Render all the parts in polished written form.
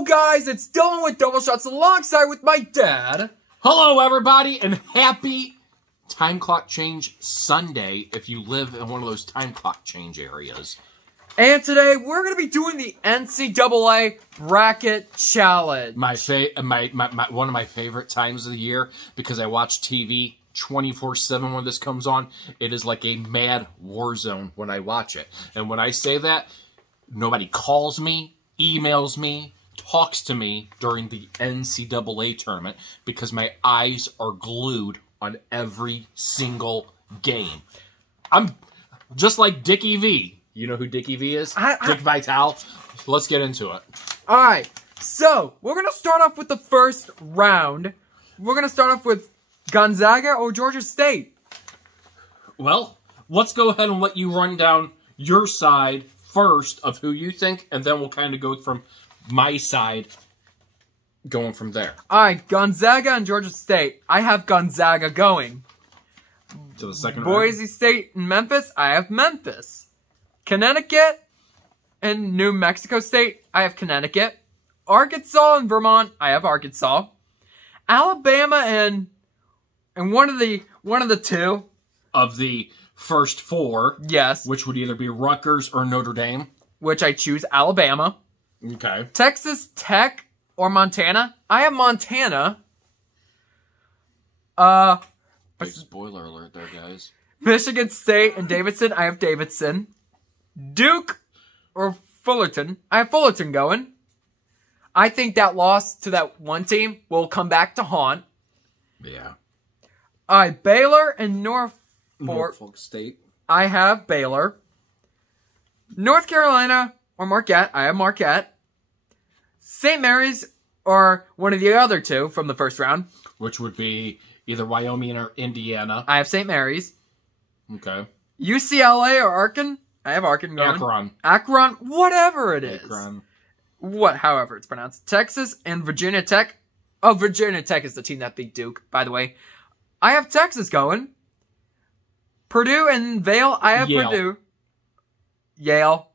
Yo guys, it's Dylan with Double Shots alongside with my dad. Hello everybody and happy time clock change Sunday if you live in one of those time clock change areas. And today we're going to be doing the NCAA Bracket Challenge. One of my favorite times of the year because I watch TV 24/7 when this comes on. It is like a mad war zone when I watch it. And when I say that, nobody calls me, emails me, talks to me during the NCAA tournament because my eyes are glued on every single game. I'm just like Dickie V. You know who Dickie V is? Dick Vitale. Let's get into it. All right. So, we're going to start off with the first round. We're going to start off with Gonzaga or Georgia State. Well, let's go ahead and let you run down your side first of who you think, and then we'll kind of go from my side going from there. All right, Gonzaga and Georgia State. I have Gonzaga going. To the second Boise round. State and Memphis. I have Memphis. Connecticut and New Mexico State. I have Connecticut. Arkansas and Vermont. I have Arkansas. Alabama and one of the two Of the first four. Yes. Which would either be Rutgers or Notre Dame. Which I choose Alabama. Okay. Texas Tech or Montana. I have Montana. Big spoiler alert there, guys. Michigan State and Davidson. I have Davidson. Duke or Fullerton. I have Fullerton going. I think that loss to that one team will come back to haunt. Yeah. All right, Baylor and Norfolk State. I have Baylor. North Carolina or Marquette. I have Marquette. St. Mary's or one of the other two from the first round. Which would be either Wyoming or Indiana. I have St. Mary's. Okay. UCLA or Arkin. I have Arkin going. Akron. Akron, whatever it is. Akron. However it's pronounced. Texas and Virginia Tech. Oh, Virginia Tech is the team that beat Duke, by the way. I have Texas going. Purdue and Vail. I have Yale. Purdue. Yale.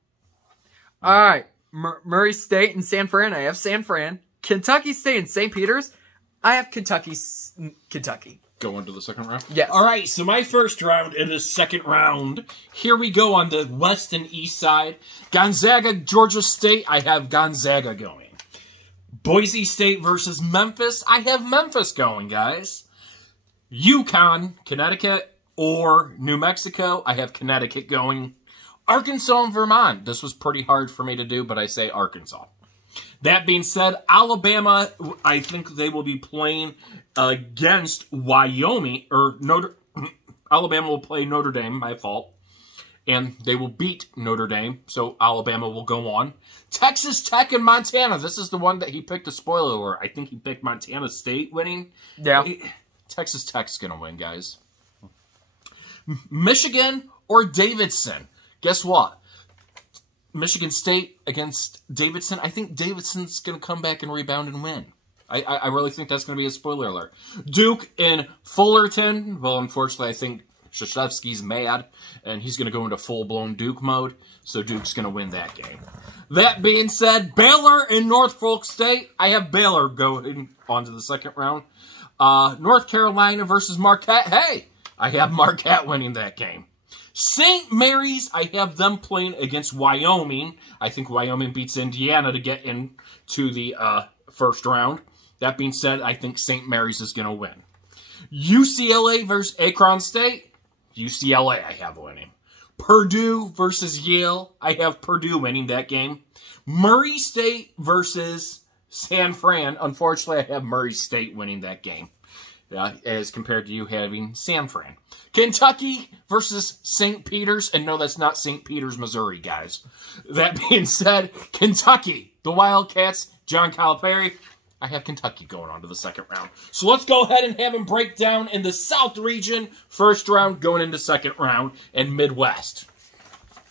All right. Murray State and San Fran. I have San Fran. Kentucky State and St. Peter's. I have Kentucky. Go into the second round? Yes. All right, so my first round in the second round. Here we go on the west and east side. Gonzaga, Georgia State. I have Gonzaga going. Boise State versus Memphis. I have Memphis going, guys. UConn, Connecticut, or New Mexico. I have Connecticut going. Arkansas and Vermont. This was pretty hard for me to do, but I say Arkansas. That being said, Alabama, I think they will be playing against Wyoming, or Alabama will play Notre Dame by fault, and they will beat Notre Dame, so Alabama will go on. Texas Tech and Montana. This is the one that he picked a spoiler alert. I think he picked Montana State winning. Yeah. Texas Tech's going to win, guys. Michigan or Davidson. Guess what? Michigan State against Davidson. I think Davidson's going to come back and rebound and win. I really think that's going to be a spoiler alert. Duke and Fullerton. Well, unfortunately, I think Krzyzewski's mad, and he's going to go into full-blown Duke mode, so Duke's going to win that game. That being said, Baylor and Norfolk State. I have Baylor going on to the second round. North Carolina versus Marquette. Hey, I have Marquette winning that game. St. Mary's, I have them playing against Wyoming. I think Wyoming beats Indiana to get into the first round. That being said, I think St. Mary's is going to win. UCLA versus Akron State. UCLA, I have winning. Purdue versus Yale. I have Purdue winning that game. Murray State versus San Fran. Unfortunately, I have Murray State winning that game. As compared to you having San Fran. Kentucky versus St. Peter's. And no, that's not St. Peter's, Missouri, guys. That being said, Kentucky. The Wildcats, John Calipari. I have Kentucky going on to the second round. So let's go ahead and have them break down in the South region. First round going into second round. And Midwest.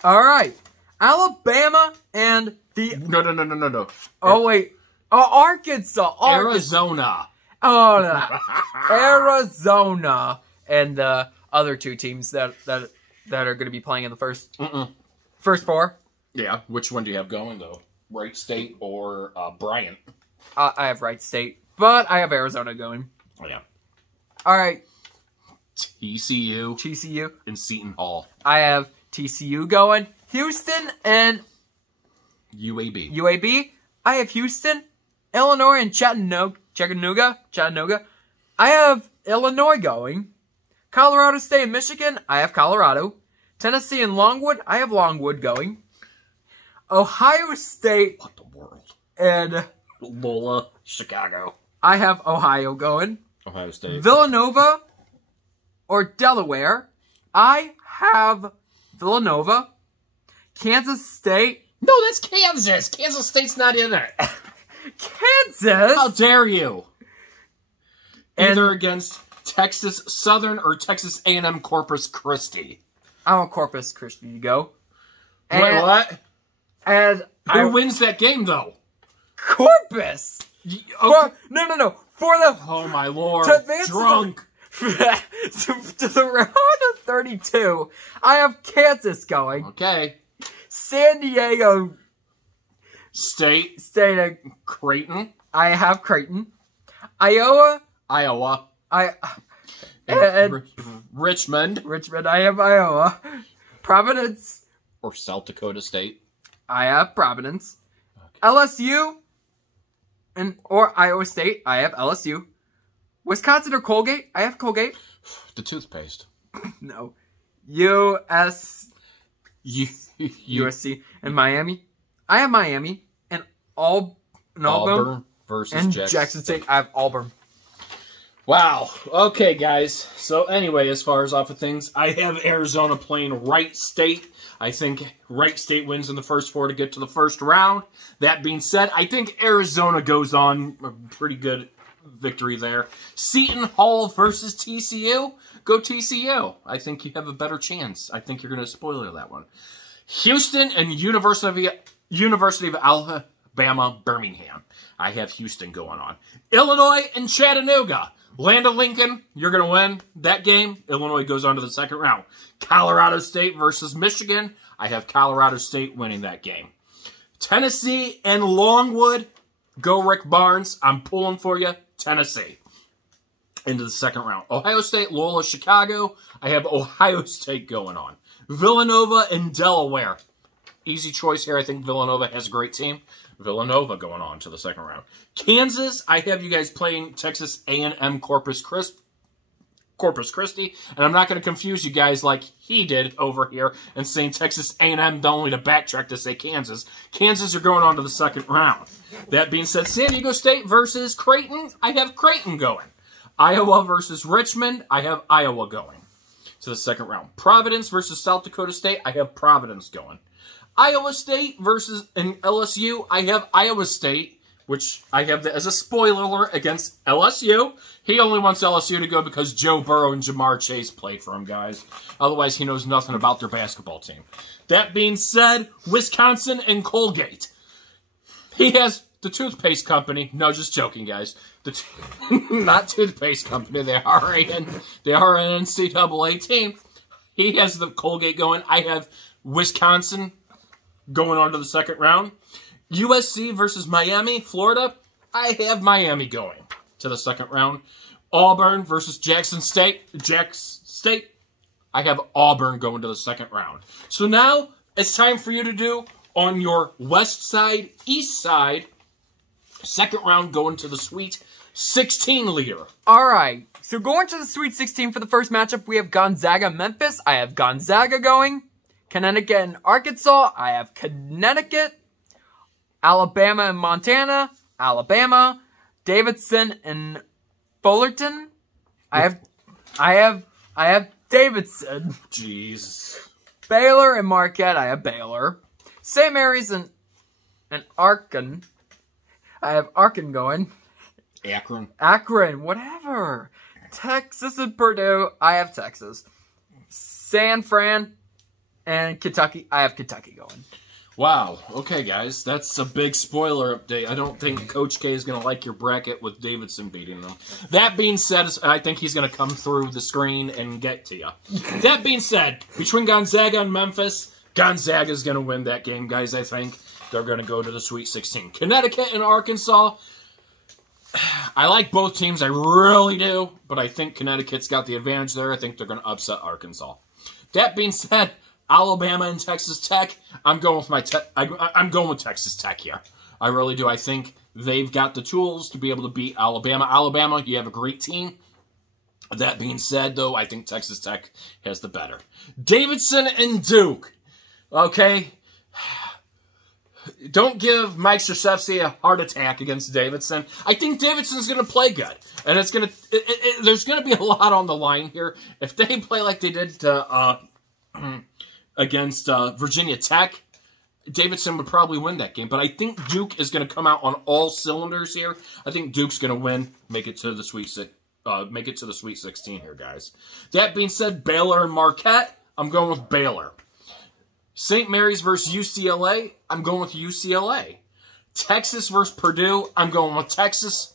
All right. Alabama and the... No. Oh, wait. Oh, Arkansas. Arizona. Oh, no. Arizona and the other two teams that are going to be playing in the first four. Yeah, which one do you have going, though? Wright State or Bryant. I have Wright State, but I have Arizona going. Oh, yeah. All right. TCU. And Seton Hall. I have TCU going. Houston and UAB. I have Houston, Illinois, and Chattanooga. I have Illinois going. Colorado State and Michigan. I have Colorado. Tennessee and Longwood. I have Longwood going. Ohio State. What the world? And Loyola, Chicago. I have Ohio going. Ohio State. Villanova or Delaware. I have Villanova. Kansas State. No, that's Kansas. Kansas State's not in it. Kansas? How dare you? Either against Texas Southern or Texas A&M Corpus Christi. I want Corpus Christi to go. Wait, what? And who wins that game, though? Corpus. Okay. No. For the oh my lord, drunk. To the round of 32, I have Kansas going. Okay. San Diego State. Creighton. I have Creighton. Iowa. And Richmond. I have Iowa. Providence. Or South Dakota State. I have Providence. Okay. LSU. Or Iowa State. I have LSU. Wisconsin or Colgate. I have Colgate. The toothpaste. No. USC. And Miami. I have Miami. And Auburn versus Jackson State. I have Auburn. Wow. Okay, guys. So anyway, as far as off of things, I have Arizona playing Wright State. I think Wright State wins in the first 4 to get to the first round. That being said, I think Arizona goes on a pretty good victory there. Seton Hall versus TCU. Go TCU. I think you have a better chance. I think you're going to spoiler that one. Houston and University of Alabama, Birmingham. I have Houston going on. Illinois and Chattanooga. Land of Lincoln, you're going to win that game. Illinois goes on to the second round. Colorado State versus Michigan. I have Colorado State winning that game. Tennessee and Longwood. Go Rick Barnes. I'm pulling for you. Tennessee. Into the second round. Ohio State, Loyola, Chicago. I have Ohio State going on. Villanova and Delaware. Easy choice here. I think Villanova has a great team. Villanova going on to the second round. Kansas, I have you guys playing Texas A&M Corpus Christi. And I'm not going to confuse you guys like he did over here and saying Texas A&M only to backtrack to say Kansas. Kansas are going on to the second round. That being said, San Diego State versus Creighton. I have Creighton going. Iowa versus Richmond. I have Iowa going to the second round. Providence versus South Dakota State. I have Providence going. Iowa State versus LSU. I have Iowa State, which I have as a spoiler alert against LSU. He only wants LSU to go because Joe Burrow and Jamar Chase play for him, guys. Otherwise, he knows nothing about their basketball team. That being said, Wisconsin and Colgate. He has the toothpaste company. No, just joking, guys. Not toothpaste company. They are an NCAA team. He has the Colgate going. I have Wisconsin going on to the second round. USC versus Miami, Florida. I have Miami going to the second round. Auburn versus Jackson State. I have Auburn going to the second round. So now it's time for you to do on your west side, east side, second round going to the Sweet 16 leader. All right. So going to the Sweet 16 for the first matchup, we have Gonzaga, Memphis. I have Gonzaga going. Connecticut and Arkansas. I have Connecticut. Alabama and Montana. Alabama. Davidson and Fullerton. I have Davidson. Jeez. Baylor and Marquette. I have Baylor. St. Mary's and Arkin. I have Arkin going. Akron, whatever. Texas and Purdue. I have Texas. San Fran and Kentucky. I have Kentucky going. Wow. Okay, guys. That's a big spoiler update. I don't think Coach K is going to like your bracket with Davidson beating them. That being said, I think he's going to come through the screen and get to you. That being said, between Gonzaga and Memphis, Gonzaga is going to win that game, guys, I think. they're going to go to the Sweet 16. Connecticut and Arkansas. I like both teams, I really do, but I think Connecticut's got the advantage there. I think they're going to upset Arkansas. That being said, Alabama and Texas Tech. I'm going with I'm going with Texas Tech here. I really do. I think they've got the tools to be able to beat Alabama. Alabama, you have a great team. That being said, though, I think Texas Tech has the better. Davidson and Duke. Okay. Don't give Mike Krzyzewski a heart attack against Davidson. I think Davidson's going to play good. And it's going to there's going to be a lot on the line here. If they play like they did against Virginia Tech, Davidson would probably win that game. But I think Duke is going to come out on all cylinders here. I think Duke's going to win, make it to the Sweet 16 here, guys. That being said, Baylor and Marquette, I'm going with Baylor. St. Mary's versus UCLA, I'm going with UCLA. Texas versus Purdue, I'm going with Texas.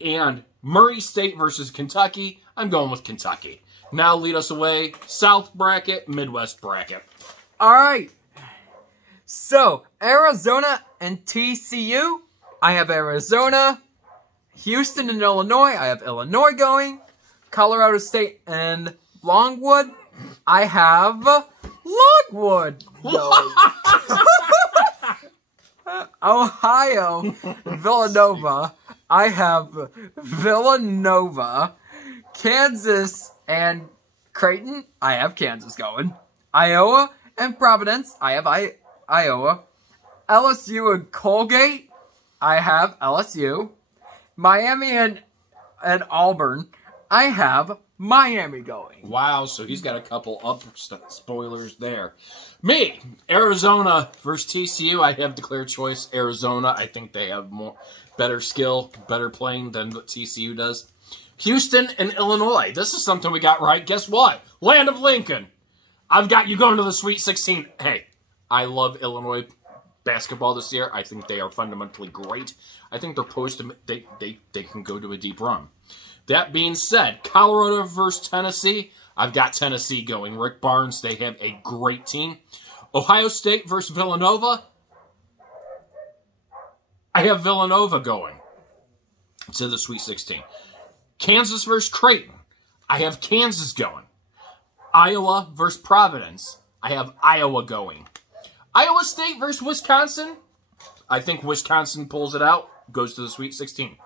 And Murray State versus Kentucky, I'm going with Kentucky. Now lead us away, South bracket, Midwest bracket. All right. So, Arizona and TCU, I have Arizona. Houston and Illinois, I have Illinois going. Colorado State and Longwood, I have Longwood going. Ohio, Villanova, I have Villanova. Kansas and Creighton, I have Kansas going. Iowa and Providence, I have Iowa. LSU and Colgate, I have LSU. Miami and Auburn, I have Miami going. Wow, so he's got a couple spoilers there. Me, Arizona versus TCU, I have declared choice Arizona. I think they have better skill, better playing than what TCU does. Houston and Illinois, this is something we got right. Guess what? Land of Lincoln. I've got you going to the Sweet 16. Hey, I love Illinois basketball this year. I think they are fundamentally great. I think they're poised to they can go to a deep run. That being said, Colorado versus Tennessee, I've got Tennessee going. Rick Barnes, they have a great team. Ohio State versus Villanova, I have Villanova going to the Sweet 16. Kansas versus Creighton, I have Kansas going. Iowa versus Providence, I have Iowa going. Iowa State versus Wisconsin, I think Wisconsin pulls it out, goes to the Sweet 16.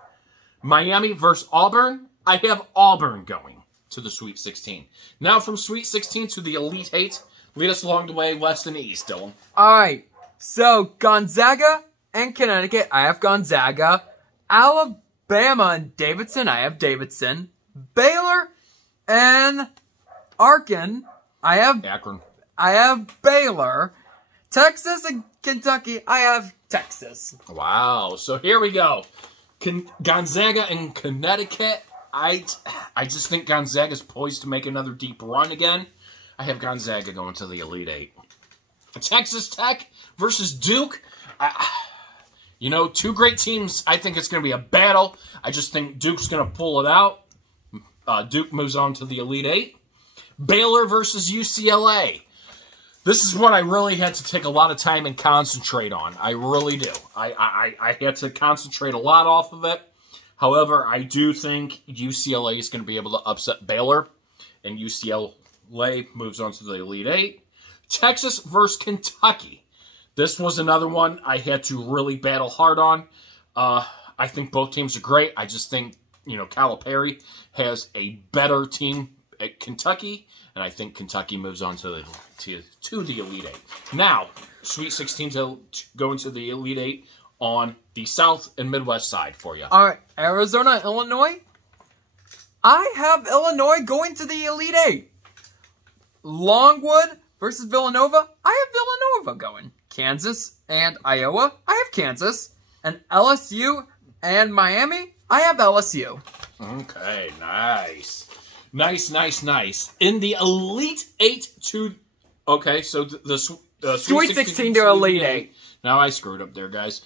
Miami versus Auburn, I have Auburn going to the Sweet 16. Now from Sweet 16 to the Elite 8, lead us along the way, west and east, Dylan. Alright, so Gonzaga and Connecticut, I have Gonzaga. Alabama and Davidson, I have Davidson. Baylor and Akron, I have Baylor. Texas and Kentucky, I have Texas. Wow, so here we go. Gonzaga and Connecticut, I just think Gonzaga's poised to make another deep run again. I have Gonzaga going to the Elite 8. Texas Tech versus Duke. You know, two great teams. I think it's going to be a battle. I just think Duke's going to pull it out. Duke moves on to the Elite 8. Baylor versus UCLA. This is what I really had to take a lot of time and concentrate on. I really do. I had to concentrate a lot off of it. However, I do think UCLA is going to be able to upset Baylor. And UCLA moves on to the Elite 8. Texas versus Kentucky. This was another one I had to really battle hard on. I think both teams are great. I just think, you know, Calipari has a better team at Kentucky. And I think Kentucky moves on to the Elite 8. Now, Sweet 16 to go into the Elite 8 on the South and Midwest side for you. All right, Arizona, Illinois. I have Illinois going to the Elite 8. Longwood versus Villanova. I have Villanova going. Kansas and Iowa. I have Kansas. And LSU and Miami. I have LSU. Okay, nice. Nice. In the Elite 8 to... Okay, so the Sweet 16 to Elite 8. Now I screwed up there, guys.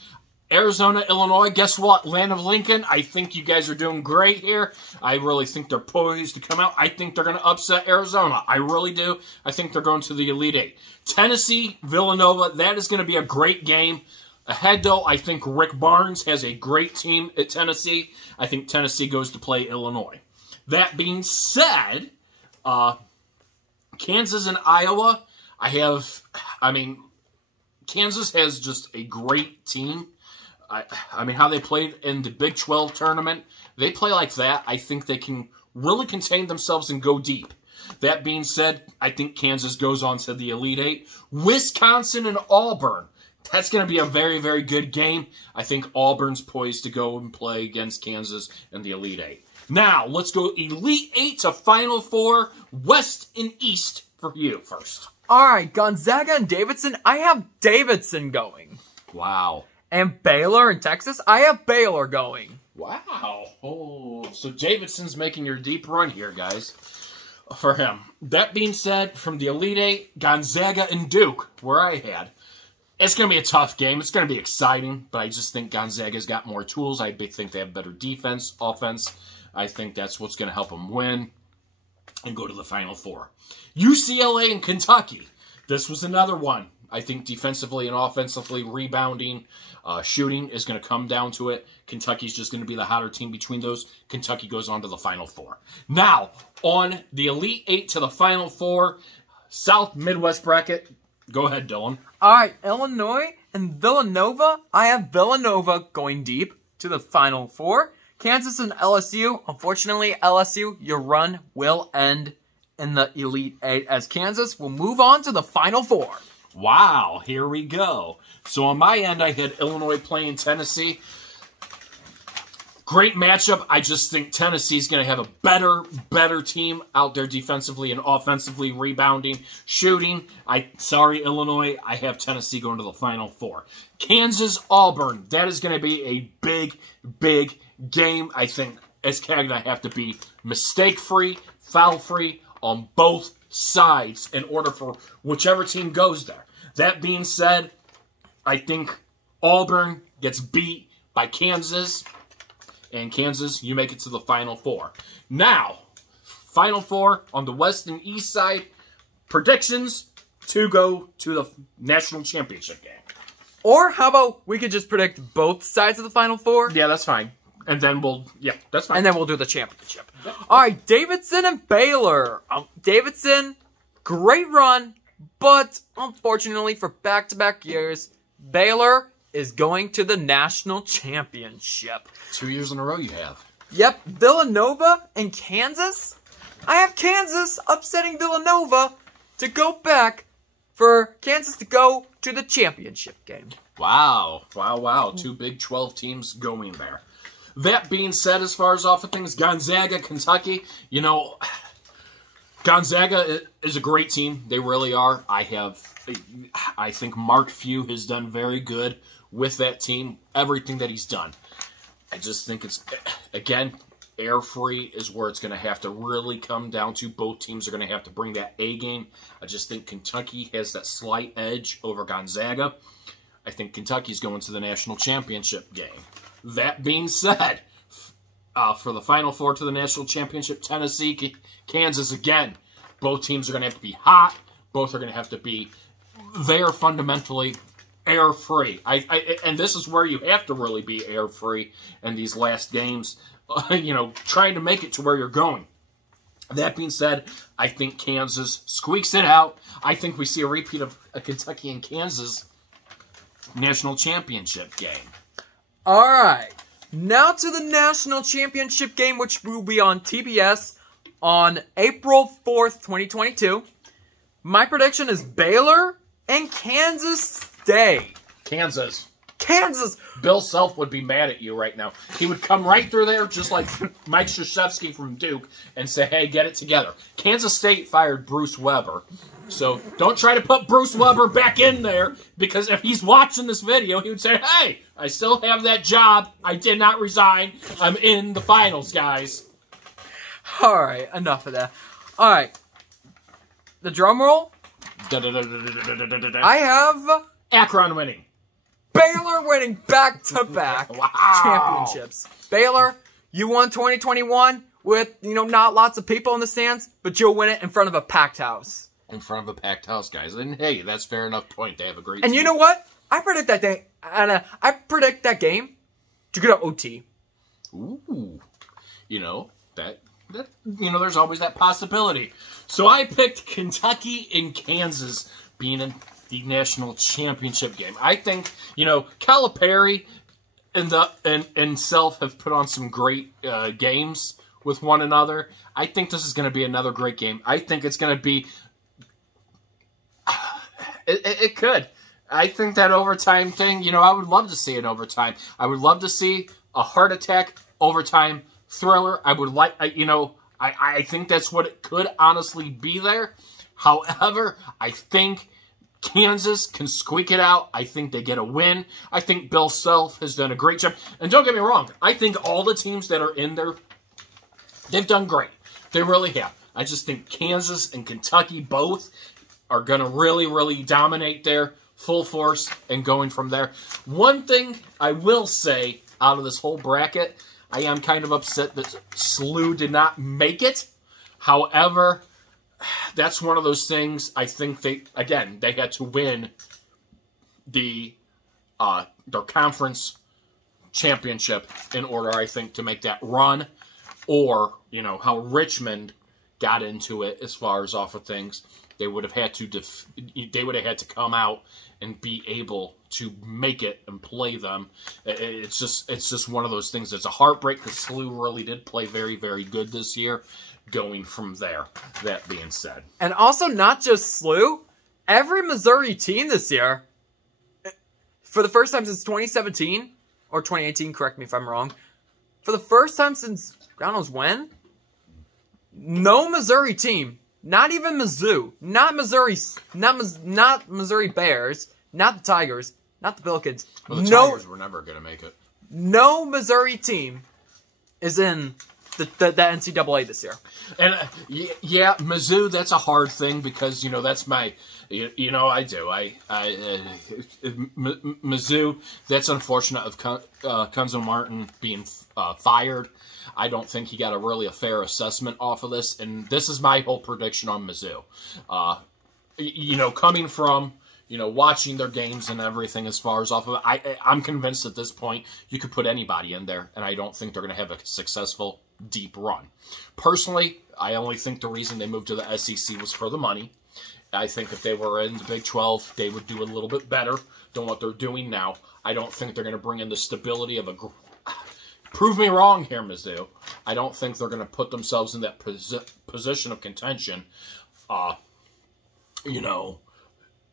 Arizona, Illinois, guess what? Land of Lincoln, I think you guys are doing great here. I really think they're poised to come out. I think they're going to upset Arizona. I really do. I think they're going to the Elite 8. Tennessee, Villanova, that is going to be a great game. Ahead, though, I think Rick Barnes has a great team at Tennessee. I think Tennessee goes to play Illinois. That being said, Kansas and Iowa, Kansas has just a great team. I mean, how they played in the Big 12 tournament, they play like that. I think they can really contain themselves and go deep. That being said, I think Kansas goes on to the Elite Eight. Wisconsin and Auburn. That's going to be a very, very good game. I think Auburn's poised to go and play against Kansas in the Elite Eight. Now, let's go Elite Eight to Final Four, West and East for you first. All right, Gonzaga and Davidson. I have Davidson going. Wow. And Baylor in Texas. I have Baylor going. Wow. Oh, so Davidson's making your deep run here, guys, for him. That being said, from the Elite Eight, Gonzaga and Duke, where I had. It's going to be a tough game. It's going to be exciting, but I just think Gonzaga's got more tools. I think they have better defense, offense. I think that's what's going to help them win and go to the Final Four. UCLA and Kentucky. This was another one. I think defensively and offensively, rebounding, shooting is going to come down to it. Kentucky's just going to be the hotter team between those. Kentucky goes on to the Final Four. Now, on the Elite Eight to the Final Four, South Midwest bracket. Go ahead, Dylan. All right, Illinois and Villanova. I have Villanova going deep to the Final Four. Kansas and LSU. Unfortunately, LSU, your run will end in the Elite Eight as Kansas will move on to the Final Four. Wow, here we go. So on my end, I had Illinois playing Tennessee. Great matchup. I just think Tennessee's going to have a better team out there defensively and offensively, rebounding, shooting. Sorry, Illinois, I have Tennessee going to the Final Four. Kansas, Auburn. That is going to be a big game. I think it's going to have to be mistake-free, foul-free on both sides in order for whichever team goes there. That being said, I think Auburn gets beat by Kansas. And Kansas, you make it to the Final Four. Now, Final Four on the West and East side. Predictions to go to the National Championship game. Or how about we could just predict both sides of the Final Four? Yeah, that's fine. And then that's fine. And then we'll do the championship. All right, Davidson and Baylor. Davidson, great run, but unfortunately for back-to-back years, Baylor is going to the national championship. 2 years in a row you have. Yep, Villanova and Kansas. I have Kansas upsetting Villanova to go back for Kansas to go to the championship game. Wow. 2 Big 12 teams going there. That being said, as far as off of things, Gonzaga, Kentucky, Gonzaga is a great team. They really are. I think Mark Few has done very good with that team, everything that he's done. I just think it's, again, air-free is where it's going to have to really come down to. Both teams are going to have to bring that A game. I just think Kentucky has that slight edge over Gonzaga. I think Kentucky's going to the national championship game. That being said, for the Final Four to the national championship, Tennessee, Kansas, again, both teams are going to have to be hot. Both are going to have to be there fundamentally air-free. And this is where you have to really be air-free in these last games, trying to make it to where you're going. That being said, I think Kansas squeaks it out. I think we see a repeat of a Kentucky and Kansas national championship game. All right, now to the national championship game, which will be on TBS on April 4th, 2022. My prediction is Baylor and Kansas State. Kansas. Bill Self would be mad at you right now. He would come right through there, just like Mike Krzyzewski from Duke, and say, hey, get it together. Kansas State fired Bruce Weber. So don't try to put Bruce Weber back in there, because if he's watching this video, he would say, hey, I still have that job. I did not resign. I'm in the finals, guys. All right, enough of that. All right. The drum roll. I have Akron winning. Baylor winning back-to-back championships. Baylor, you won 2021 with, not lots of people in the stands, but you'll win it in front of a packed house. In front of a packed house, guys. And hey, that's fair enough point. They have a great team. And you know what? I predict that And I predict that game to go to OT. Ooh. You know, there's always that possibility. So I picked Kentucky and Kansas being in the national championship game. I think, Calipari and Self have put on some great games with one another. I think this is going to be another great game. I think it's going to be... It could. I think that overtime thing, I would love to see an overtime. I would love to see a heart attack overtime thriller. I would like, I think that's what it could honestly be there. However, I think Kansas can squeak it out. I think they get a win. I think Bill Self has done a great job. And don't get me wrong, I think all the teams that are in there, they've done great. They really have. I just think Kansas and Kentucky both are going to really, really dominate there, full force, and going from there. One thing I will say out of this whole bracket, I am kind of upset that SLU did not make it. However, that's one of those things. I think they had to win their conference championship in order, I think, to make that run. Or, how Richmond got into it as far as off of things. They would have had to come out and be able to make it and play them. It's just one of those things. It's a heartbreak because SLU really did play very, very good this year. Going from there, that being said. And also, not just SLU, every Missouri team this year, for the first time since 2017, or 2018, correct me if I'm wrong, for the first time since, God knows when, no Missouri team, not even Mizzou, not Missouri Bears, not the Tigers, not the Billikens. Well, the Tigers were never going to make it. No Missouri team is in the NCAA this year. And yeah, Mizzou, that's a hard thing because, that's my, Mizzou, that's unfortunate of Cunzo Martin being fired. I don't think he got a fair assessment off of this, and this is my whole prediction on Mizzou. Coming from, watching their games and everything as far as off of it, I'm convinced at this point you could put anybody in there, and I don't think they're going to have a successful deep run. Personally, I only think the reason they moved to the SEC was for the money. I think if they were in the Big 12, they would do a little bit better than what they're doing now. I don't think they're going to bring in the stability of a... Prove me wrong here, Mizzou. I don't think they're going to put themselves in that position of contention,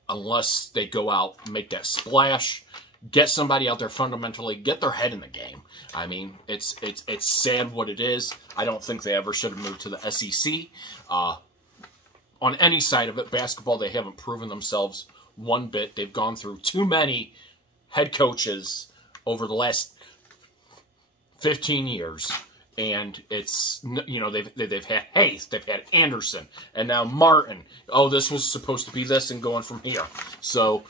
unless they go out and make that splash, get somebody out there fundamentally, get their head in the game. I mean, it's sad what it is. I don't think they ever should have moved to the SEC. On any side of it, basketball, they haven't proven themselves one bit. They've gone through too many head coaches over the last 15 years. And it's, they've had Hayes, they've had Anderson, and now Martin. Oh, this was supposed to be this and going from here. So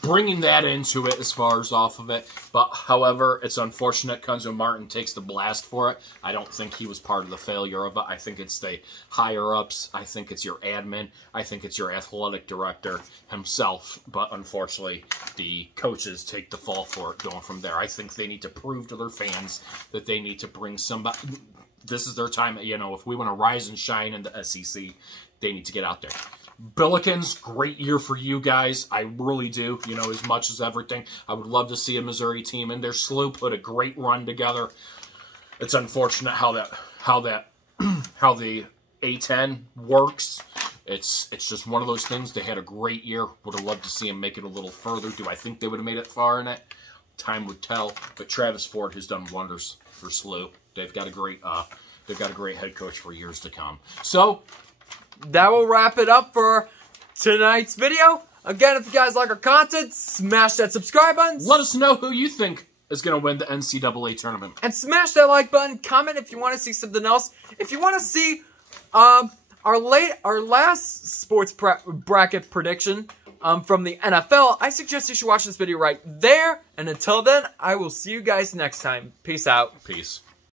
bringing that into it as far as off of it. But, however, it's unfortunate Cunzo Martin takes the blast for it. I don't think he was part of the failure of it. I think it's the higher-ups. I think it's your admin. I think it's your athletic director himself. But, unfortunately, the coaches take the fall for it going from there. I think they need to prove to their fans that they need to bring somebody. This is their time. If we want to rise and shine in the SEC, they need to get out there. Billikens, great year for you guys. I really do, as much as everything. I would love to see a Missouri team in there. SLU put a great run together. It's unfortunate how the A10 works. It's just one of those things. They had a great year. Would have loved to see them make it a little further. Do I think they would have made it far in it? Time would tell. But Travis Ford has done wonders for SLU. They've got a great head coach for years to come. So that will wrap it up for tonight's video. Again, if you guys like our content, smash that subscribe button. Let us know who you think is going to win the NCAA tournament. And smash that like button. Comment if you want to see something else. If you want to see our last sports bracket prediction from the NFL, I suggest you should watch this video right there. And until then, I will see you guys next time. Peace out. Peace.